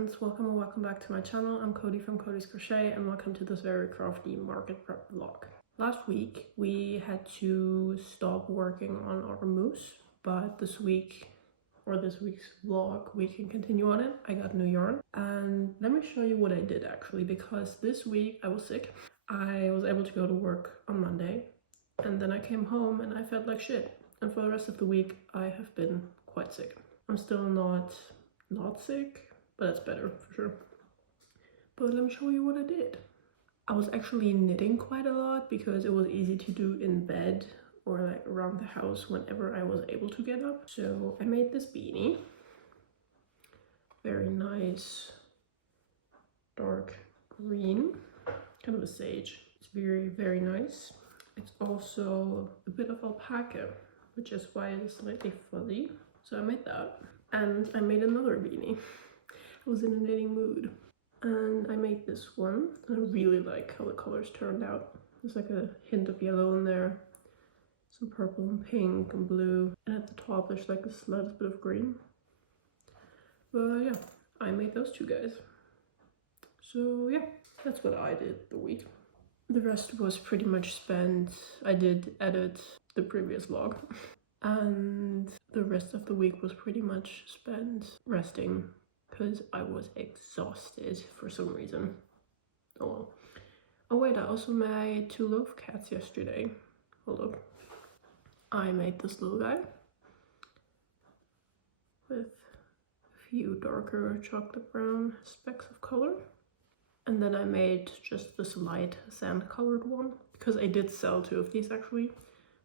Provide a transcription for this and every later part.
friends, welcome or welcome back to my channel. I'm Cody from Cody's Crochet and welcome to this very crafty market prep vlog. Last week we had to stop working on our mousse, but this week's vlog we can continue on it. I got new yarn and let me show you what I did actually, because this week I was sick. I was able to go to work on Monday and then I came home and I felt like shit, and for the rest of the week I have been quite sick. I'm still not sick, but it's better for sure. But let me show you what I did. I was actually knitting quite a lot because it was easy to do in bed or like around the house whenever I was able to get up. So I made this beanie. Very nice dark green, kind of a sage. It's very, very nice. It's also a bit of alpaca, which is why it is slightly fuzzy. So I made that. And I made another beanie. I was in a knitting mood. And I made this one. I really like how the colors turned out. There's like a hint of yellow in there. Some purple and pink and blue. And at the top there's like a slight bit of green. But yeah, I made those two guys. So yeah, that's what I did the week. The rest was pretty much spent. I did edit the previous vlog. And the rest of the week was pretty much spent resting because I was exhausted for some reason. Oh well. Oh wait, I also made 2 loaf cats yesterday. Hold up. I made this little guy with a few darker chocolate brown specks of color. And then I made just this light sand colored one because I did sell 2 of these actually.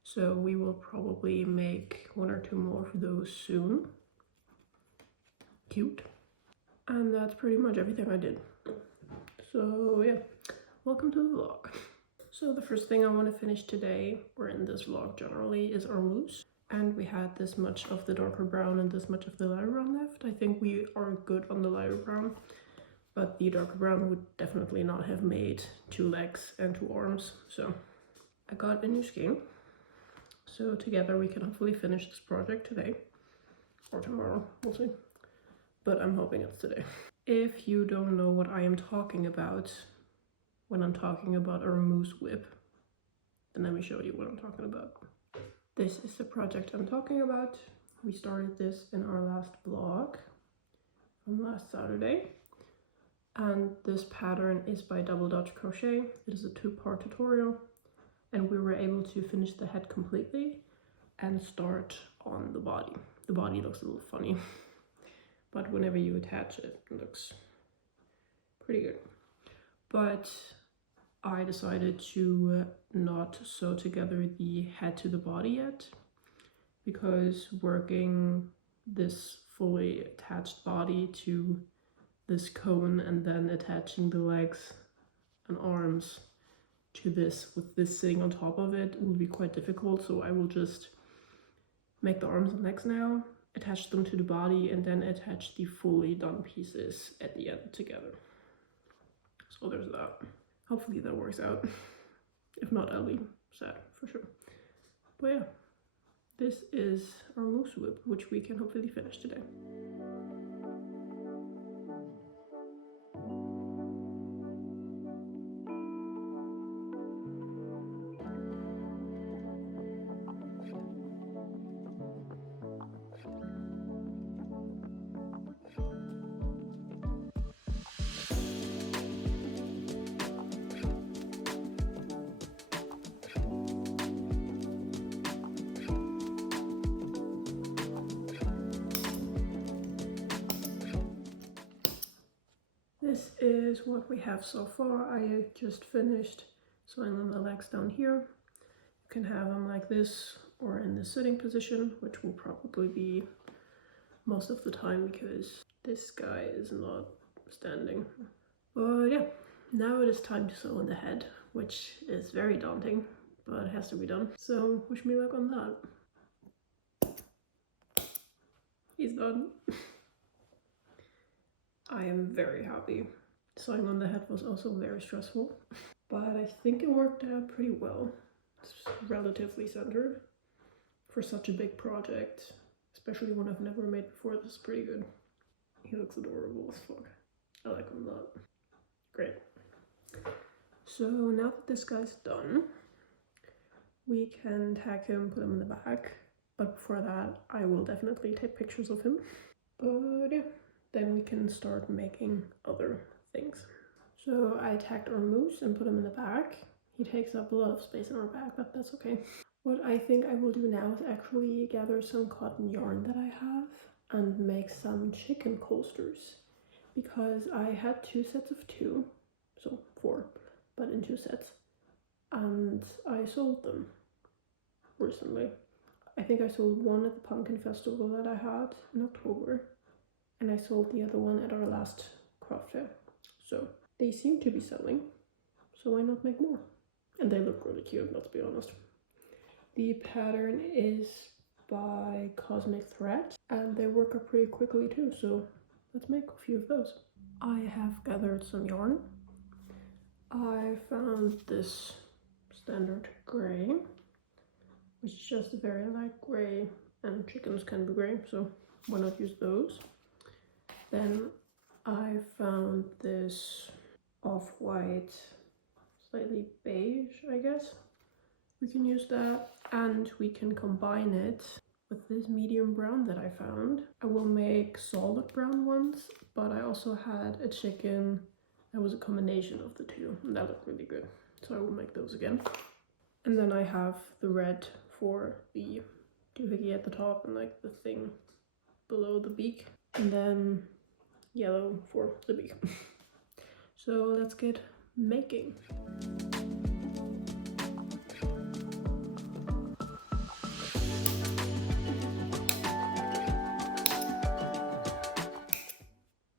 So we will probably make 1 or 2 more of those soon. Cute. And that's pretty much everything I did. So yeah, welcome to the vlog. So the first thing I want to finish today, or in this vlog generally, is our mousse. And we had this much of the darker brown and this much of the lighter brown left. I think we are good on the lighter brown, but the darker brown would definitely not have made 2 legs and 2 arms. So I got a new skein. So together we can hopefully finish this project today or tomorrow, we'll see. But I'm hoping it's today. If you don't know what I am talking about when I'm talking about our mousse whip, then let me show you what I'm talking about. This is the project I'm talking about. We started this in our last vlog from last Saturday. And this pattern is by Double Dutch Crochet. It is a 2-part tutorial. And we were able to finish the head completely and start on the body. The body looks a little funny, but whenever you attach it, it looks pretty good. But I decided to not sew together the head to the body yet, because working this fully attached body to this cone and then attaching the legs and arms to this with this sitting on top of it will be quite difficult. So I will just make the arms and legs now, attach them to the body, and then attach the fully done pieces at the end together. So there's that. Hopefully that works out. If not, I'll be sad for sure. But yeah, this is our mousse whip, which we can hopefully finish today. This is what we have so far. I just finished sewing on the legs down here. You can have them like this or in the sitting position, which will probably be most of the time because this guy is not standing. But yeah, now it is time to sew on the head, which is very daunting, but it has to be done. So wish me luck on that. He's done. I am very happy. Sewing on the head was also very stressful, but I think it worked out pretty well. It's relatively centered for such a big project, especially one I've never made before. This is pretty good. He looks adorable as fuck. I like them a lot. Great. So now that this guy's done, we can tag him, put him in the bag. But before that, I will definitely take pictures of him. But yeah, then we can start making other things. So I tagged our moose and put him in the bag. He takes up a lot of space in our bag, but that's okay. What I think I will do now is actually gather some cotton yarn that I have and make some chicken coasters. Because I had 2 sets of 2, so 4, but in 2 sets. And I sold them recently. I think I sold one at the pumpkin festival that I had in October, and I sold the other one at our last craft fair. So they seem to be selling, so why not make more? And they look really cute, let's be honest. The pattern is by Cosmic Thread, and they work up pretty quickly too, so let's make a few of those. I have gathered some yarn. I found this standard gray, which is just a very light gray, and chickens can be gray, so why not use those? Then I found this off-white, slightly beige, I guess. We can use that, and we can combine it with this medium brown that I found. I will make solid brown ones, but I also had a chicken that was a combination of the two, and that looked really good. So I will make those again. And then I have the red for the doohickey at the top and like the thing below the beak, and then yellow for the beak. So let's get making.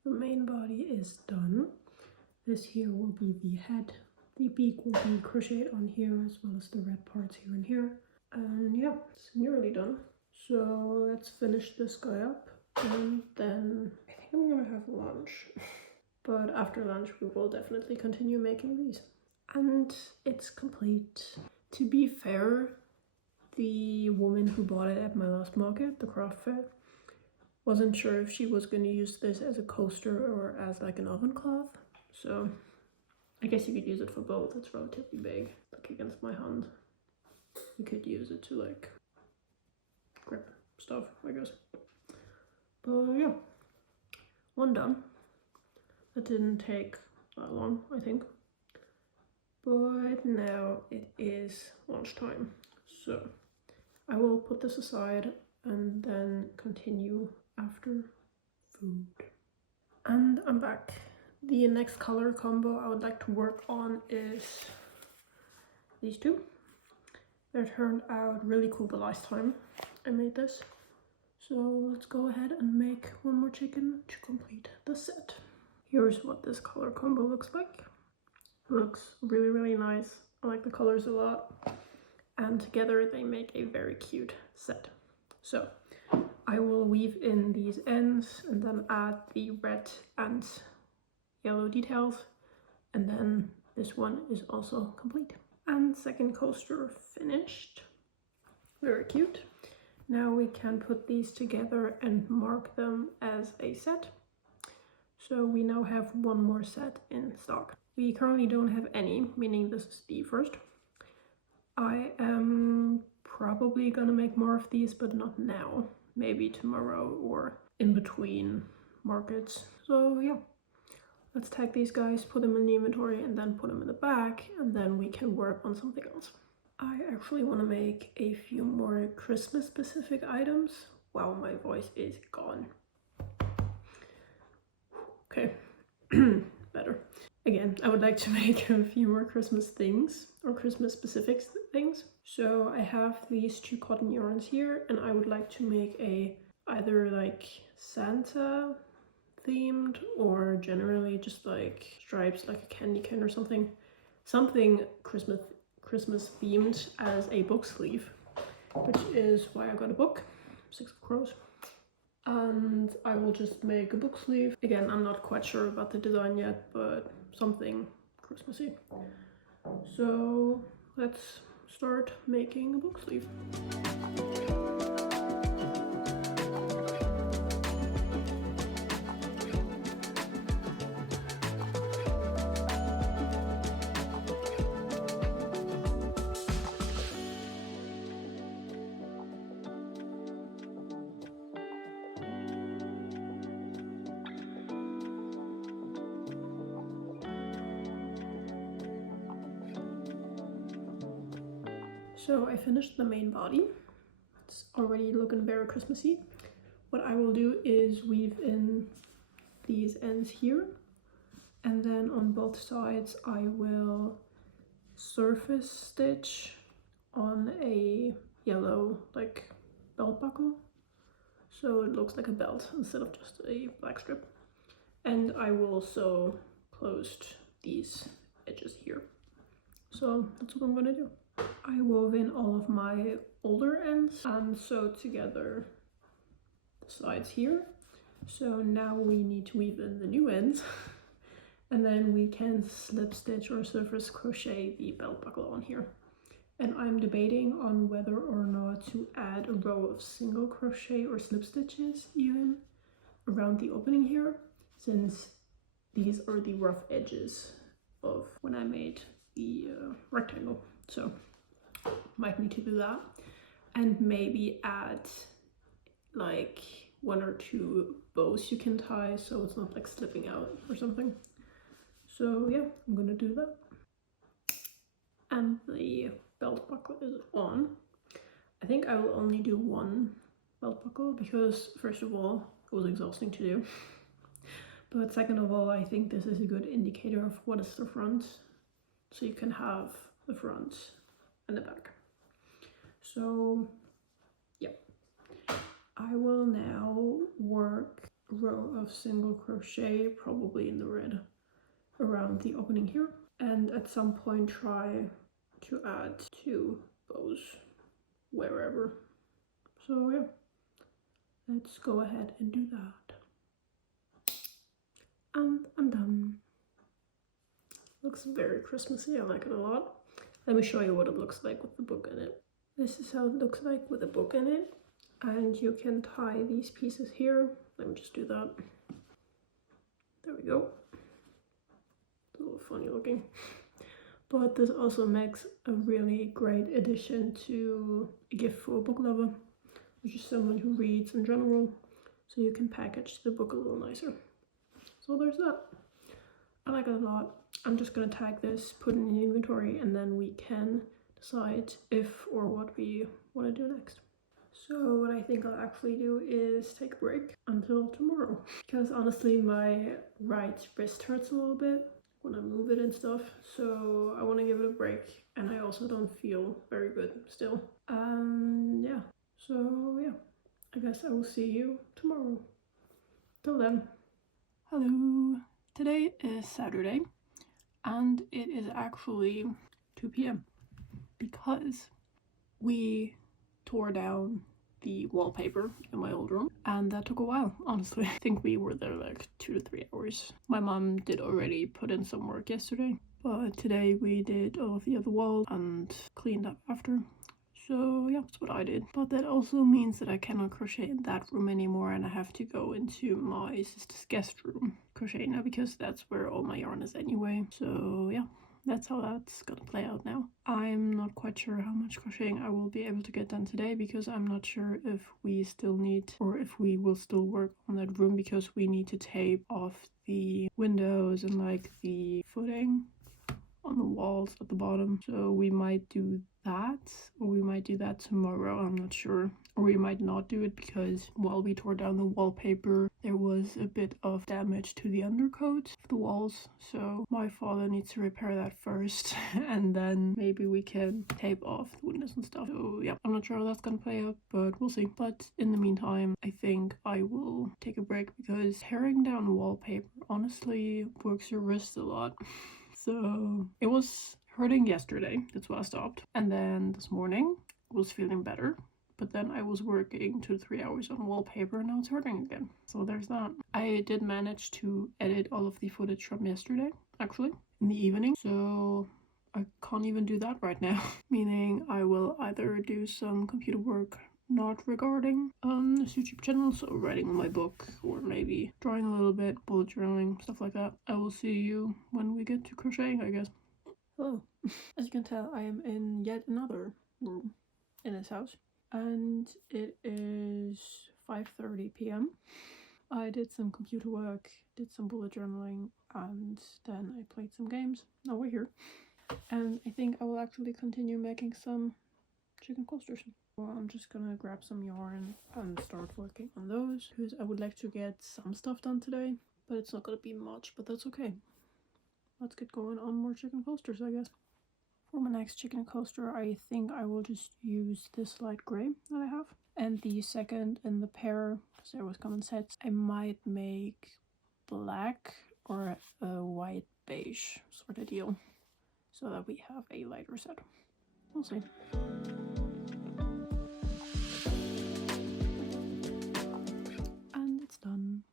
The main body is done. This here will be the head. The beak will be crocheted on here, as well as the red parts here and here. And yeah, it's nearly done. So let's finish this guy up, and then I think I'm gonna have lunch. But after lunch we will definitely continue making these. And it's complete. To be fair, the woman who bought it at my last market, the craft fair, wasn't sure if she was going to use this as a coaster or as like an oven cloth. So I guess you could use it for both. It's relatively big, like against my hand. You could use it to like grip stuff, I guess. But yeah, one done. That didn't take that long, I think. But now it is lunchtime, so I will put this aside and then continue after food. And I'm back. The next color combo I would like to work on is these two. They turned out really cool the last time I made this. So let's go ahead and make one more chicken to complete the set. Here's what this color combo looks like. Looks really, really nice. I like the colors a lot. And together they make a very cute set. So I will weave in these ends and then add the red and yellow details, and then this one is also complete. And second coaster finished. Very cute. Now we can put these together and mark them as a set. So we now have one more set in stock. We currently don't have any, meaning this is the first. I am probably gonna make more of these, but not now. Maybe tomorrow or in between markets. So yeah. Let's tag these guys, put them in the inventory, and then put them in the bag, and then we can work on something else. I actually want to make a few more Christmas specific items. Wow, my voice is gone. Okay, better. Again, I would like to make a few more Christmas things, or Christmas specific things. So I have these 2 cotton yarns here, and I would like to make either like Santa themed, or generally just like stripes, like a candy cane or something Christmas themed as a book sleeve, which is why I got a book, 6 of Crows. And I will just make a book sleeve. Again, I'm not quite sure about the design yet, but something Christmassy. So let's start making a book sleeve. So I finished the main body. It's already looking very Christmassy. What I will do is weave in these ends here, and then on both sides I will surface stitch on a yellow like belt buckle, so it looks like a belt instead of just a black strip. And I will also close these edges here. So that's what I'm gonna do. I wove in all of my older ends and sewed together the sides here. So now we need to weave in the new ends and then we can slip stitch or surface crochet the belt buckle on here. And I'm debating on whether or not to add a row of single crochet or slip stitches even around the opening here, since these are the rough edges of when I made the rectangle. So might need to do that, and maybe add like 1 or 2 bows you can tie so it's not like slipping out or something. So yeah, I'm gonna do that. And the belt buckle is on. I think I will only do 1 belt buckle because first of all it was exhausting to do, but second of all I think this is a good indicator of what is the front, so you can have the front and the back. So yeah, I will now work a row of single crochet, probably in the red, around the opening here, and at some point try to add 2 bows wherever. So yeah, let's go ahead and do that. And I'm done. Looks very Christmassy, I like it a lot. Let me show you what it looks like with the book in it. This is how it looks like with the book in it. And you can tie these pieces here. Let me just do that. There we go. It's a little funny looking. But this also makes a really great addition to a gift for a book lover, which is someone who reads in general. So you can package the book a little nicer. So there's that. I like it a lot. I'm just gonna tag this, put it in the inventory, and then we can decide if or what we want to do next. So what I think I'll actually do is take a break until tomorrow, because honestly my right wrist hurts a little bit when I move it and stuff, so I want to give it a break, and I also don't feel very good still. Yeah, so yeah, I guess I will see you tomorrow. Till then. Hello! Today is Saturday, and it is actually 2 p.m. because we tore down the wallpaper in my old room, and that took a while, honestly. I think we were there like 2 to 3 hours. My mom did already put in some work yesterday, but today we did all of the other walls and cleaned up after. So yeah, that's what I did. But that also means that I cannot crochet in that room anymore, and I have to go into my sister's guest room crochet now, because that's where all my yarn is anyway. So yeah, that's how that's gonna play out now. I'm not quite sure how much crocheting I will be able to get done today, because I'm not sure if we still need, or if we will still work on that room, because we need to tape off the windows and like the footing on the walls at the bottom. So we might do that, or we might do that tomorrow, I'm not sure. Or we might not do it, because while we tore down the wallpaper there was a bit of damage to the undercoat of the walls, so my father needs to repair that first and then maybe we can tape off the windows and stuff. So yeah, I'm not sure how that's gonna play out, but we'll see. But in the meantime I think I will take a break, because tearing down wallpaper honestly works your wrist a lot. So it was hurting yesterday, that's why I stopped. And then this morning I was feeling better, but then I was working 2 to 3 hours on wallpaper and now it's hurting again. So there's that. I did manage to edit all of the footage from yesterday, actually, in the evening. So I can't even do that right now. Meaning I will either do some computer work not regarding this YouTube channel, so writing on my book, or maybe drawing a little bit, bullet journaling, stuff like that. I will see you when we get to crocheting, I guess. Hello. As you can tell, I am in yet another room in this house, and it is 5:30 p.m. I did some computer work, did some bullet journaling, and then I played some games. Now we're here, and I think I will actually continue making some chicken coasters. Well, I'm just gonna grab some yarn and start working on those because I would like to get some stuff done today, but it's not gonna be much, but that's okay. Let's get going on more chicken coasters, I guess. For my next chicken coaster, I think I will just use this light gray that I have. And the second in the pair, because there was common sets, I might make black or a white beige sort of deal, so that we have a lighter set. We'll see. And it's done.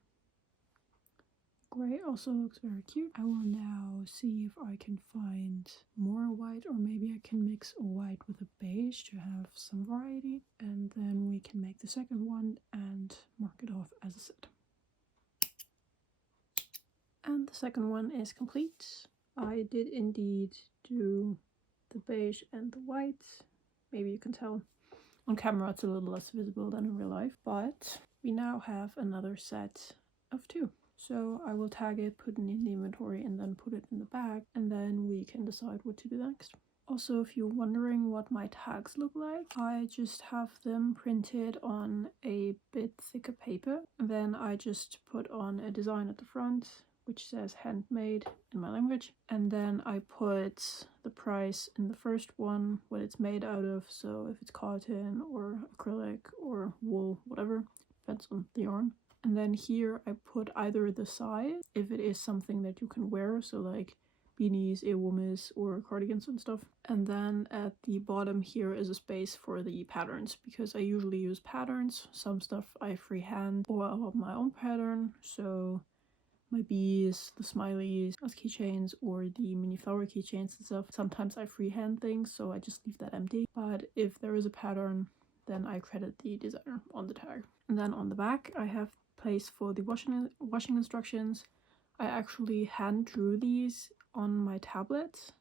Gray also looks very cute. I will now see if I can find more white, or maybe I can mix a white with a beige to have some variety, and then we can make the second one and mark it off as a set. And the second one is complete. I did indeed do the beige and the white. Maybe you can tell on camera it's a little less visible than in real life, but we now have another set of 2. So I will tag it, put it in the inventory, and then put it in the bag, and then we can decide what to do next. Also, if you're wondering what my tags look like, I just have them printed on a bit thicker paper. Then I just put on a design at the front, which says handmade in my language. And then I put the price in the first one, what it's made out of. So if it's cotton or acrylic or wool, whatever, depends on the yarn. And then here I put either the size, if it is something that you can wear, so like beanies, earwarmers, or cardigans and stuff. And then at the bottom here is a space for the patterns, because I usually use patterns. Some stuff I freehand or I have my own pattern, so my bees, the smileys as keychains, or the mini flower keychains and stuff. Sometimes I freehand things, so I just leave that empty. But if there is a pattern, then I credit the designer on the tag. And then on the back I have place for the washing instructions. I actually hand drew these on my tablet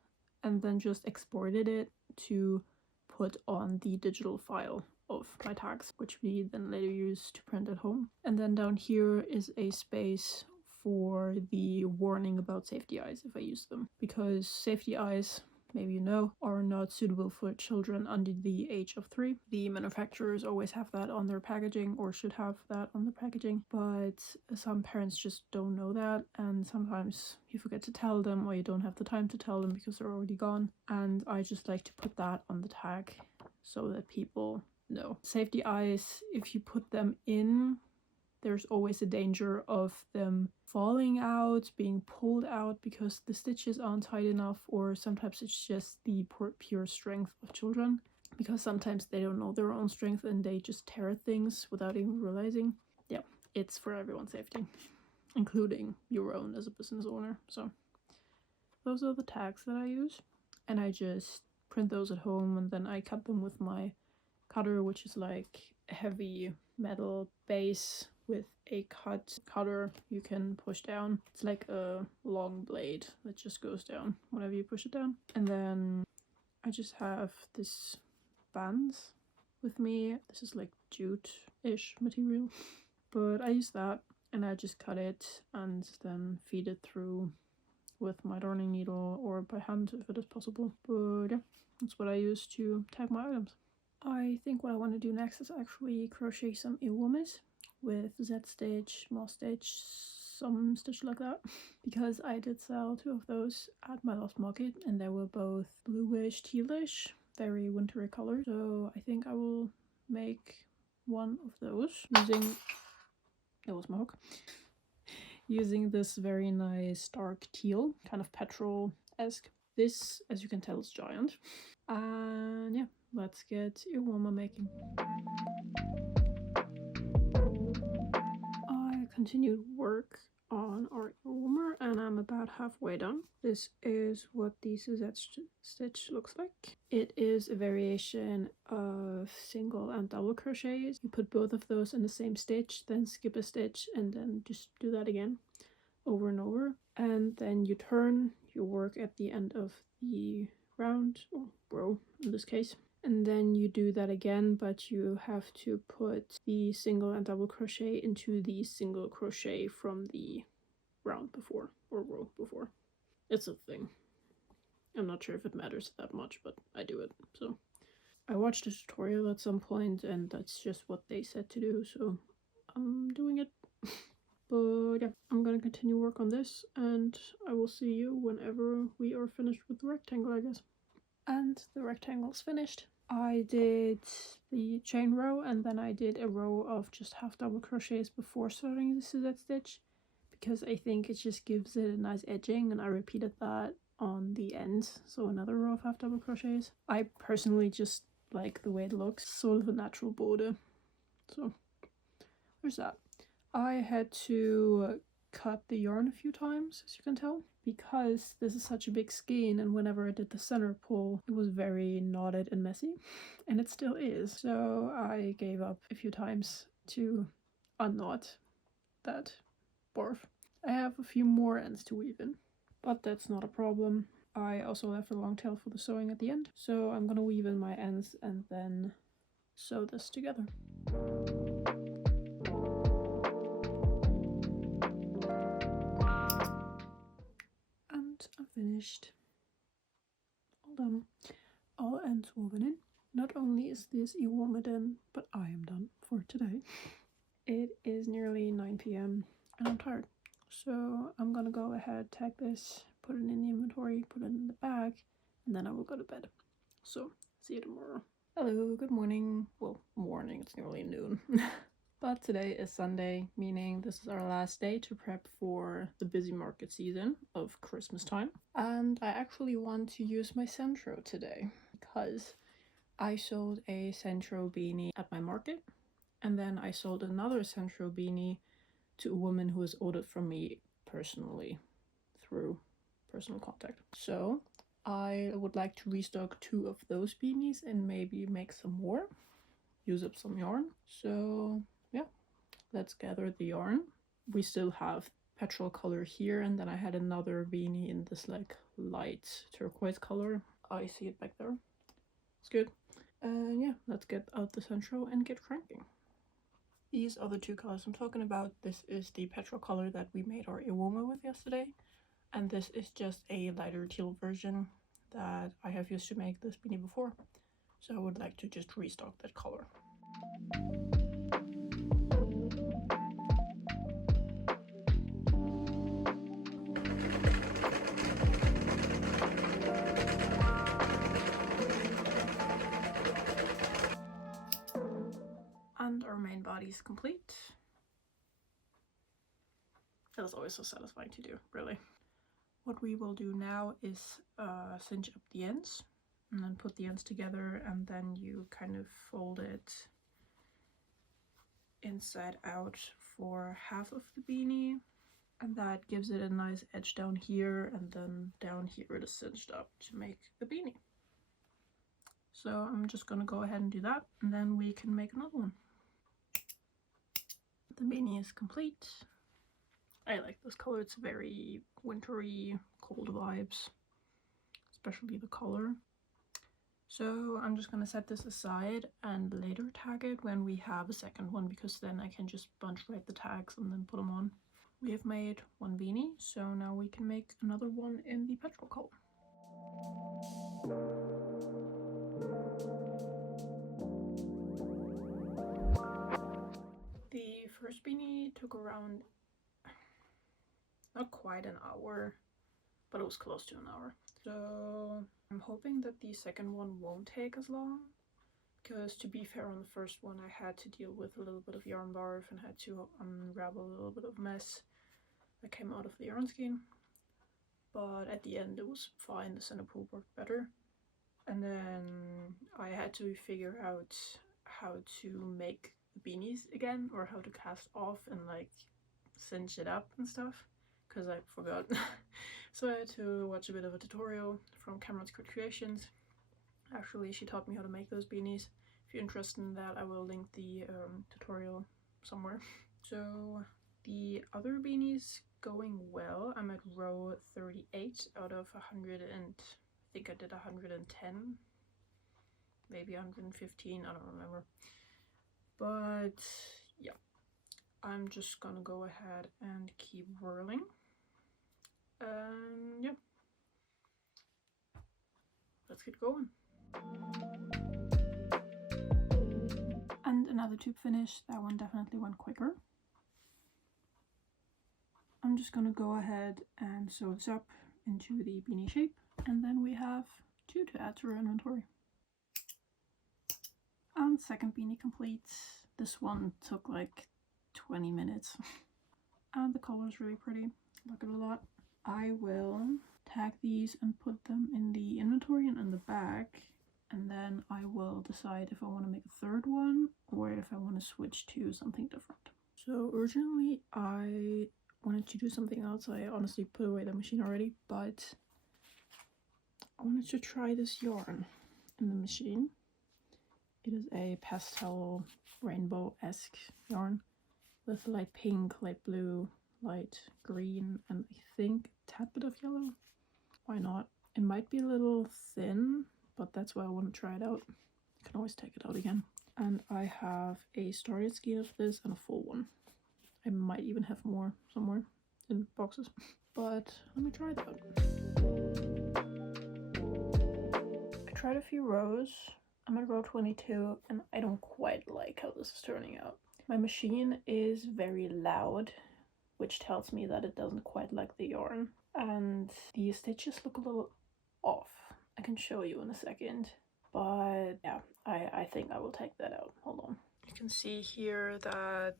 and then just exported it to put on the digital file of my tags, which we then later use to print at home. And then down here is a space for the warning about safety eyes if I use them, because safety eyes, maybe you know, are not suitable for children under the age of 3. The manufacturers always have that on their packaging, or should have that on the packaging, but some parents just don't know that, and sometimes you forget to tell them, or you don't have the time to tell them because they're already gone. And I just like to put that on the tag so that people know. Safety eyes, if you put them in, there's always a danger of them falling out, being pulled out because the stitches aren't tight enough, or sometimes it's just the pure strength of children, because sometimes they don't know their own strength and they just tear things without even realizing. Yeah, it's for everyone's safety, including your own as a business owner. So those are the tags that I use, and I just print those at home, and then I cut them with my cutter, which is like a heavy metal base with a cutter you can push down. It's like a long blade that just goes down whenever you push it down. And then I just have this bands with me. This is like jute-ish material, but I use that and I just cut it and then feed it through with my darning needle or by hand if it is possible. But yeah, that's what I use to tag my items. I think what I want to do next is actually crochet some earwarmers with Z-stitch, moss stitch, some stitch like that, because I did sell 2 of those at my last market and they were both bluish, tealish, very wintry color. So I think I will make one of those using, that was my hook, using this very nice dark teal, kind of petrol-esque. This, as you can tell, is giant. And yeah, let's get earwarmer making. I continued work on our earwarmer and I'm about halfway done. This is what the stitch looks like. It is a variation of single and double crochets. You put both of those in the same stitch, then skip a stitch, and then just do that again over and over. And then you turn your work at the end of the round, or row in this case. And then you do that again, but you have to put the single and double crochet into the single crochet from the round before, or row before. It's a thing. I'm not sure if it matters that much, but I do it, so. I watched a tutorial at some point and that's just what they said to do, so I'm doing it. But yeah, I'm gonna continue work on this and I will see you whenever we are finished with the rectangle, I guess. And the rectangle's finished. I did the chain row and then I did a row of just half double crochets before starting the Suzette stitch, because I think it just gives it a nice edging, and I repeated that on the ends, so another row of half double crochets. I personally just like the way it looks, sort of a natural border. So there's that. I had to cut the yarn a few times, as you can tell, because this is such a big skein, and whenever I did the center pull it was very knotted and messy, and it still is, so I gave up a few times to unknot that barf. I have a few more ends to weave in, but that's not a problem. I also left a long tail for the sewing at the end, so I'm gonna weave in my ends and then sew this together. And I'm finished. All done. All ends woven in. Not only is this e-warmer done, but I am done for today. It is nearly 9 p.m. and I'm tired. So I'm gonna go ahead, tag this, put it in the inventory, put it in the bag, and then I will go to bed. So see you tomorrow. Hello, good morning. Well, morning, it's nearly noon. But today is Sunday, meaning this is our last day to prep for the busy market season of Christmas time. And I actually want to use my Sentro today because I sold a Sentro beanie at my market, and then I sold another Sentro beanie to a woman who has ordered from me personally through personal contact. So I would like to restock 2 of those beanies and maybe make some more, use up some yarn. So yeah, let's gather the yarn. We still have petrol color here, and then I had another beanie in this like light turquoise color. I see it back there. It's good. And yeah, let's get out the Sentro and get cranking. These are the 2 colors I'm talking about. This is the petrol color that we made our Iwoma with yesterday, and this is just a lighter teal version that I have used to make this beanie before, so I would like to just restock that color. And our main body is complete. That is always so satisfying to do, really. What we will do now is cinch up the ends and then put the ends together, and then you kind of fold it inside out for half of the beanie, and that gives it a nice edge down here, and then down here it is cinched up to make the beanie. So I'm just gonna go ahead and do that, and then we can make another one. The beanie is complete. I like this color, it's very wintry, cold vibes, especially the color. So I'm just gonna set this aside and later tag it when we have a second one, because then I can just bunch write the tags and then put them on. We have made 1 beanie, so now we can make another one in the petrol color. The first beanie took around not quite an hour, but it was close to an hour. So I'm hoping that the second one won't take as long, because to be fair, on the first one I had to deal with a little bit of yarn barf and had to unravel a little bit of mess that came out of the yarn skein. But at the end it was fine, the center pull worked better. And then I had to figure out how to make the beanies again, or how to cast off and like cinch it up and stuff, because I forgot. So I had to watch a bit of a tutorial from Camryn's Creations. Actually, she taught me how to make those beanies. If you're interested in that, I will link the tutorial somewhere. So the other beanies going well. I'm at row 38 out of 100, and I think I did 110, maybe 115, I don't remember. But yeah, I'm just gonna go ahead and keep whirling. Yeah, let's get going. another tube finish. That one definitely went quicker. I'm just gonna go ahead and sew this up into the beanie shape, and then we have 2 to add to our inventory. And second beanie complete. This one took like 20 minutes. And the color is really pretty. Like it a lot. I will tag these and put them in the inventory and in the bag, and then I will decide if I want to make a third one or if I want to switch to something different. So originally I wanted to do something else. I honestly put away the machine already, but I wanted to try this yarn in the machine. It is a pastel rainbow-esque yarn with light pink, light blue, light green, and I think a tad bit of yellow. Why not? It might be a little thin, but that's why I want to try it out. I can always take it out again. And I have a started skein of this and a full one. I might even have more somewhere in boxes, but let me try it out. I tried a few rows. I'm at row 22 and I don't quite like how this is turning out. My machine is very loud, which tells me that it doesn't quite like the yarn. And the stitches look a little off. I can show you in a second. But yeah, I think I will take that out. Hold on. You can see here that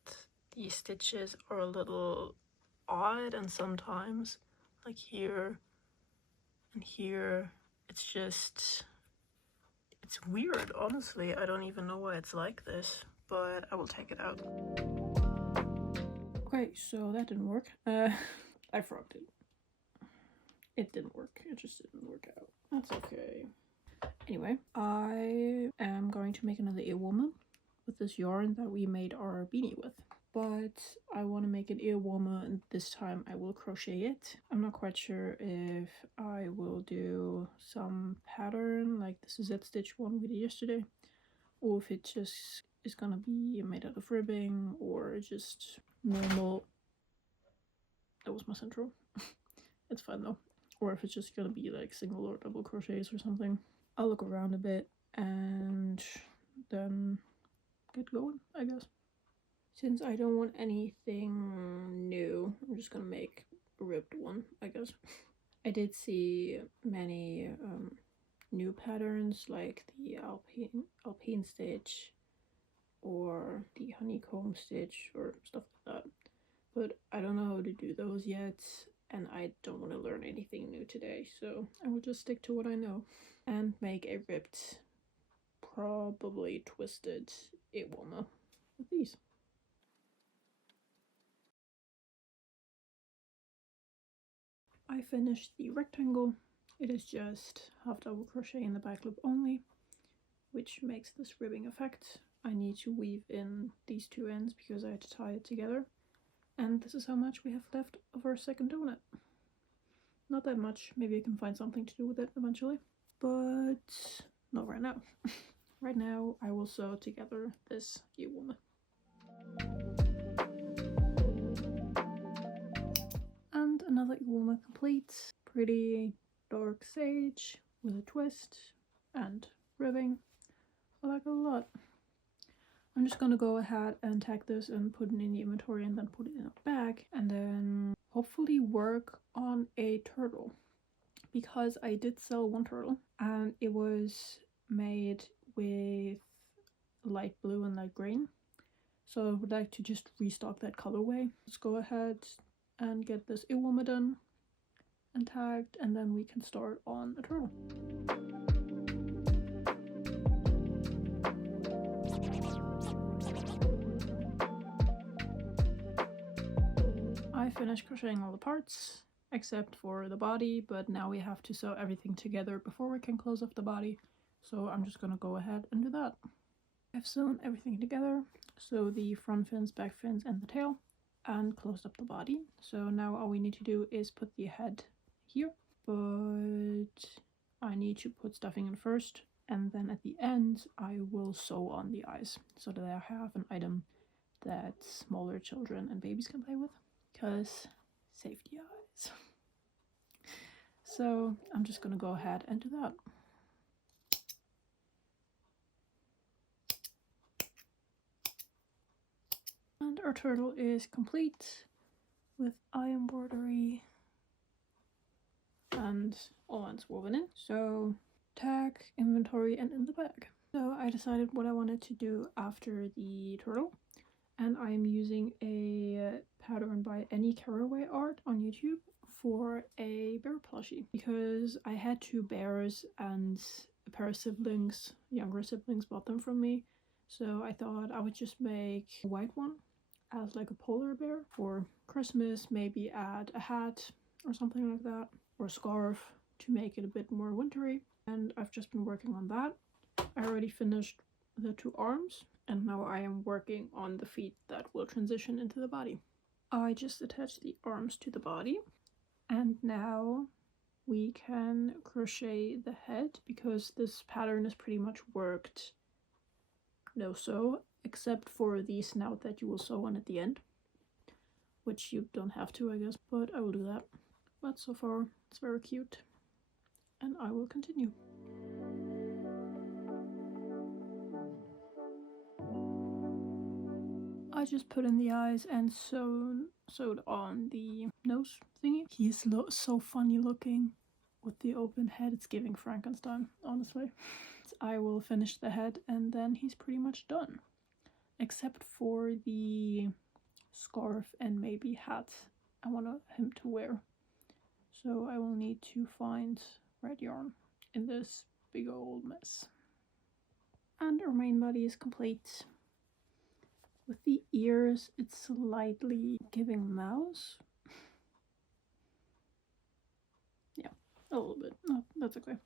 the stitches are a little odd, and sometimes, like here and here, it's weird, honestly. I don't even know why it's like this, but I will take it out. Okay, so that didn't work. I frogged it. It didn't work. It just didn't work out. That's okay. Anyway, I am going to make another earwarmer with this yarn that we made our beanie with. But I want to make an earwarmer, and this time I will crochet it. I'm not quite sure if I will do some pattern like the Suzette stitch one we did yesterday, or if it just is gonna be made out of ribbing or just normal. That was my Sentro. It's fine though. Or if it's just gonna be like single or double crochets or something. I'll look around a bit and then get going, I guess. Since I don't want anything new, I'm just gonna make a ribbed one, I guess. I did see many new patterns like the alpine stitch or the honeycomb stitch or stuff like that, but I don't know how to do those yet, and I don't want to learn anything new today, so I will just stick to what I know and make a ribbed, probably twisted earwarmer with these. I finished the rectangle. It is just half double crochet in the back loop only, which makes this ribbing effect. I need to weave in these 2 ends because I had to tie it together. And this is how much we have left of our second donut. Not that much. Maybe I can find something to do with it eventually, but not right now. Right now I will sew together this earwarmer. And another earwarmer complete. Pretty dark sage with a twist and ribbing. I like it a lot. I'm just gonna go ahead and tag this and put it in the inventory and then put it in a bag, and then hopefully work on a turtle, because I did sell one turtle and it was made with light blue and light green, so I would like to just restock that colorway. Let's go ahead and get this earwarmer done and tagged, and then we can start on a turtle. I finished crocheting all the parts except for the body, but now we have to sew everything together before we can close off the body, so I'm just gonna go ahead and do that. I've sewn everything together, so the front fins, back fins, and the tail, and closed up the body. So now all we need to do is put the head here, but I need to put stuffing in first, and then at the end I will sew on the eyes so that I have an item that smaller children and babies can play with, because safety eyes. So I'm just gonna go ahead and do that. And our turtle is complete with eye embroidery and all ends woven in. So tag, inventory, and in the bag. So I decided what I wanted to do after the turtle, and I'm using a pattern by any Carraway art on YouTube for a bear plushie because I had 2 bears and a pair of siblings, younger siblings, bought them from me. So I thought I would just make a white one as like a polar bear for Christmas, maybe add a hat or something like that, or a scarf to make it a bit more wintry. And I've just been working on that. I already finished the 2 arms, and now I am working on the feet that will transition into the body. I just attached the arms to the body, and now we can crochet the head because this pattern is pretty much worked no sew, except for the snout that you will sew on at the end, which you don't have to, I guess, but I will do that. But so far it's very cute, and I will continue. I just put in the eyes and sewed on the nose thingy. He is so funny looking with the open head. It's giving Frankenstein, honestly. I will finish the head and then he's pretty much done. Except for the scarf and maybe hat I want him to wear. So I will need to find red yarn in this big old mess. And our main body is complete. With the ears, it's slightly giving mouse. Yeah, a little bit. No, that's okay.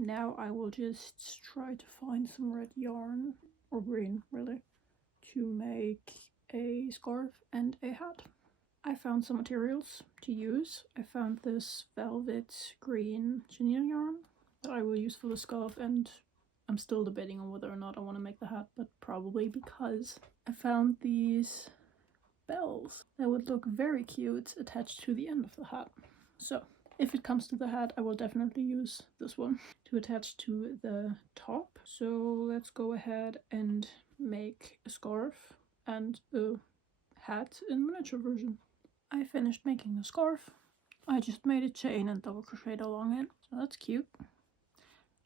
Now I will just try to find some red yarn, or green really, to make a scarf and a hat. I found some materials to use. I found this velvet green chenille yarn that I will use for the scarf, and I'm still debating on whether or not I want to make the hat, but probably, because I found these bells that would look very cute attached to the end of the hat. So if it comes to the hat, I will definitely use this one to attach to the top. So let's go ahead and make a scarf and a hat in miniature version. I finished making the scarf. I just made a chain and double crocheted along it, so that's cute.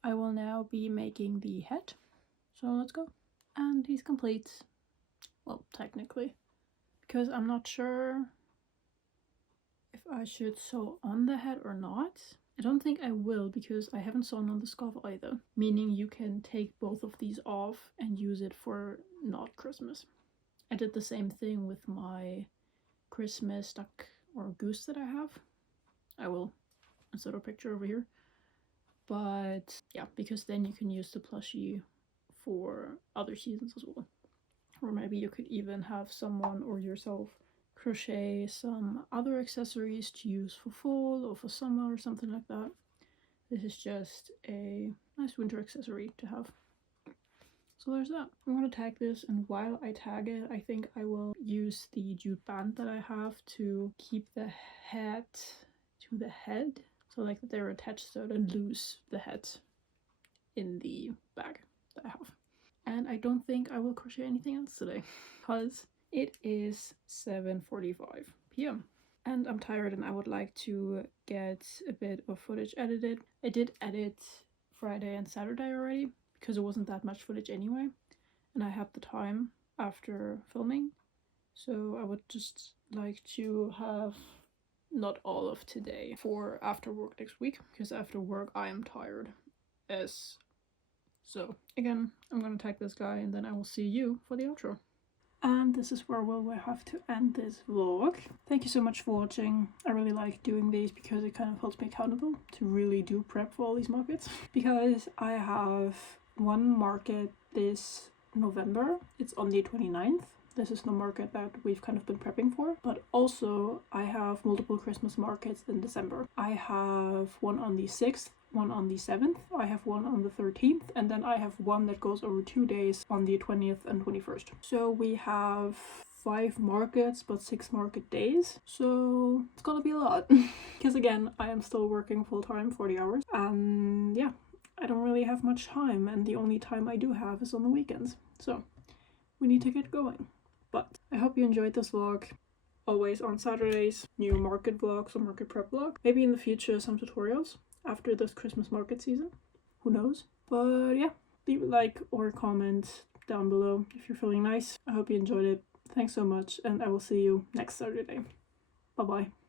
I will now be making the head, so let's go. And he's complete. Well, technically, because I'm not sure if I should sew on the head or not. I don't think I will, because I haven't sewn on the scarf either, meaning you can take both of these off and use it for not Christmas. I did the same thing with my Christmas duck or goose that I have. I will insert a picture over here. But yeah, because then you can use the plushie for other seasons as well. Or maybe you could even have someone or yourself crochet some other accessories to use for fall or for summer or something like that. This is just a nice winter accessory to have. So there's that. I'm going to tag this, and while I tag it, I think I will use the jute band that I have to keep the hat to the head. So like they're attached, so I don't lose the head in the bag that I have. And I don't think I will crochet anything else today, because it is 7:45 p.m. and I'm tired and I would like to get a bit of footage edited. I did edit Friday and Saturday already, because it wasn't that much footage anyway, and I had the time after filming. So I would just like to have not all of today for after work next week, because after work I am tired as. So again, I'm gonna tag this guy and then I will see you for the outro. And this is where we'll have to end this vlog. Thank you so much for watching. I really like doing these because it kind of holds me accountable to really do prep for all these markets. Because I have one market this November. It's on the 29th. This is the market that we've kind of been prepping for. But also I have multiple Christmas markets in December. I have one on the 6th, one on the 7th, I have one on the 13th, and then I have one that goes over 2 days on the 20th and 21st. So we have 5 markets but 6 market days, so it's gonna be a lot. Because again, I am still working full-time, 40 hours, and yeah, I don't really have much time, and the only time I do have is on the weekends. So we need to get going. But I hope you enjoyed this vlog. Always on Saturdays, new market vlogs or market prep vlog. Maybe in the future some tutorials after this Christmas market season. Who knows? But yeah, leave a like or comment down below if you're feeling nice. I hope you enjoyed it. Thanks so much, and I will see you next Saturday. Bye bye.